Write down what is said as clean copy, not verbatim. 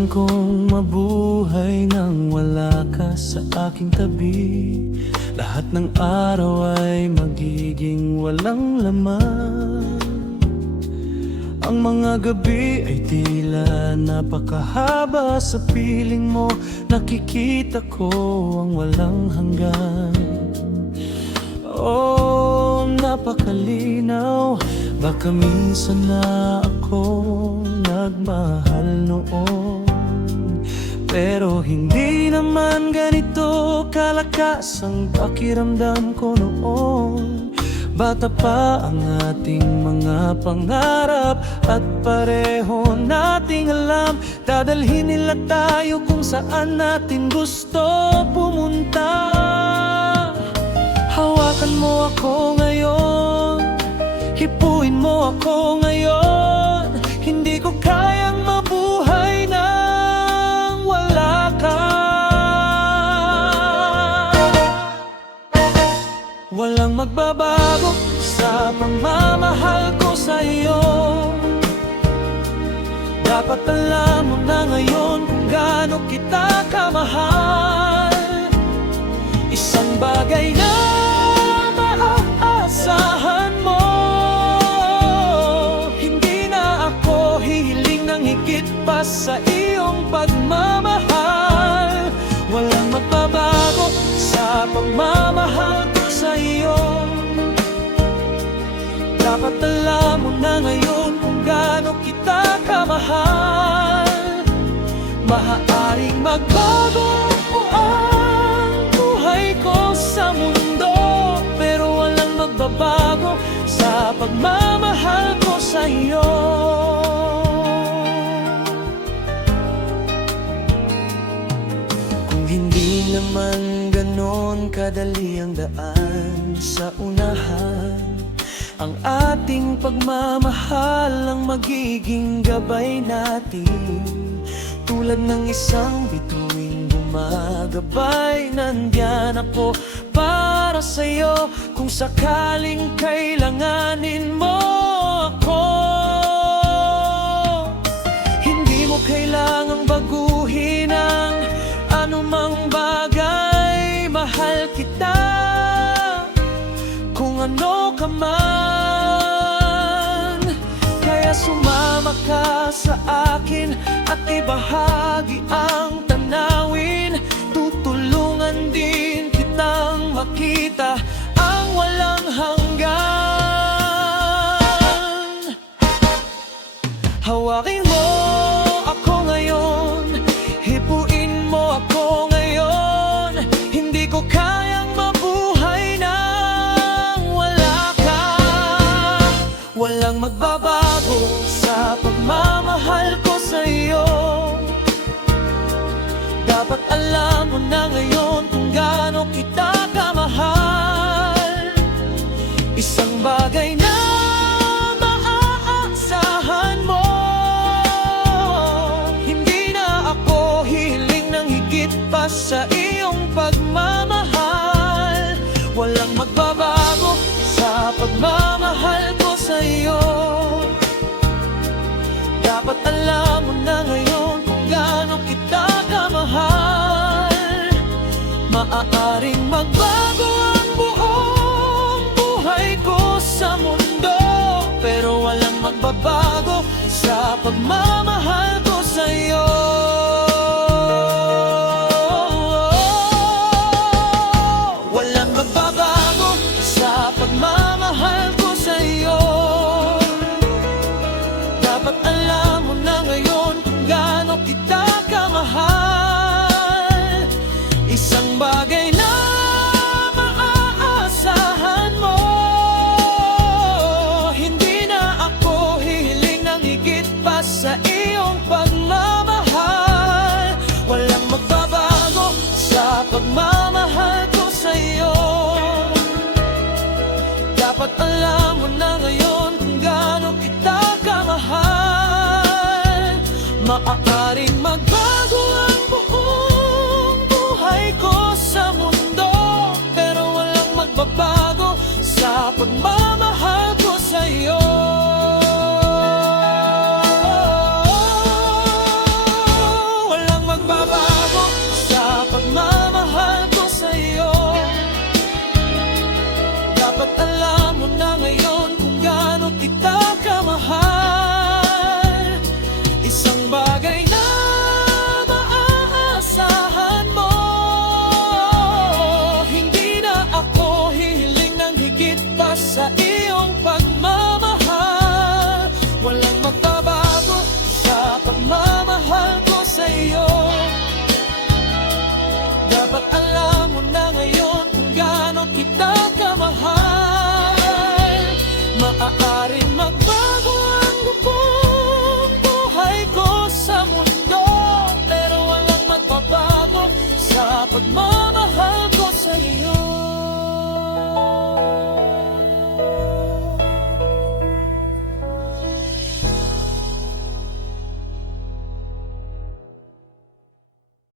Kailangan kong mabuhay nang wala ka sa aking tabi. Lahat ng araw ay magiging walang laman. Ang mga gabi ay tila napakahaba. Sa piling mo nakikita ko ang walang hanggan. Oh, napakalinaw. Baka minsan na ako nagmahal noon, pero hindi naman ganito kalakas ang pakiramdam ko noon. Bata pa ang ating mga pangarap at pareho nating alam, dadalhin nila tayo kung saan natin gusto pumunta. Hawakan mo ako ngayon, hipuin mo ako ngayon. Hindi ko kayang mabuhay nang wala ka. Walang magbabago sa pagmamahal ko sa iyo. Dapat alam mo na ngayon kung gaano kita kamahal. Isang bagay na maaasahan mo, hindi na ako hihiling ng higit pa sa iyong pagmamahal. Walang magbabago sa pagmamahal ko sa iyo. Dapat alam mo na ngayon kung gaano kita kamahal. Maaaring magbago ang buhay ko sa mundo, pero walang magbabago sa pagmamahal ko sa iyo. Kung hindi naman ganon kadali ang daan sa unahan, ang ating pagmamahal ang magiging gabay natin. Tulad ng isang bituin gumagabay, nandyan ako para sa'yo kung sakaling kailanganin mo ako. Hindi mo kailangang baguhin ang anumang bagay. Mahal kita kung ano ka man. Kaya sumama ka sa akin at ibahagi ang tanawin. Tutulungan din kitang makita ang walang hanggan. Hawakin mo ako ngayon, hipuin mo ako ngayon. Hindi ko kayang mabuhay nang wala ka. Walang magbabago sa pagmamahal ko sa iyo. Dapat alam mo na ngayon kung gaano kita kamahal. Isang bagay na maaasahan mo, hindi na ako hihiling ng higit pa sa iyong pagmamahal. Walang magbabago sa pagmamahal ko sa iyo. Dapat alam mo na ngayon kung gaano kita kamahal. Maaaring magbago ang buong buhay ko sa mundo, pero walang magbabago sa pagmamahal ko sa iyo. Walang magbabago sa pagmamahal ko sa iyo. Dapat alam mo na ngayon kung gaano kita kamahal. Isang bagay na maaasahan mo, hindi na ako hihiling ng higit pa sa iyong pagmamahal. Walang magbabago sa pagmamahal ko sa iyo. Dapat alam mo na ngayon kung gaano kita kamahal. Maaaring magbago ang buong buhay ko sa mundo, pero walang magbabago sa pagmamahal ko sa iyo. pagmamahal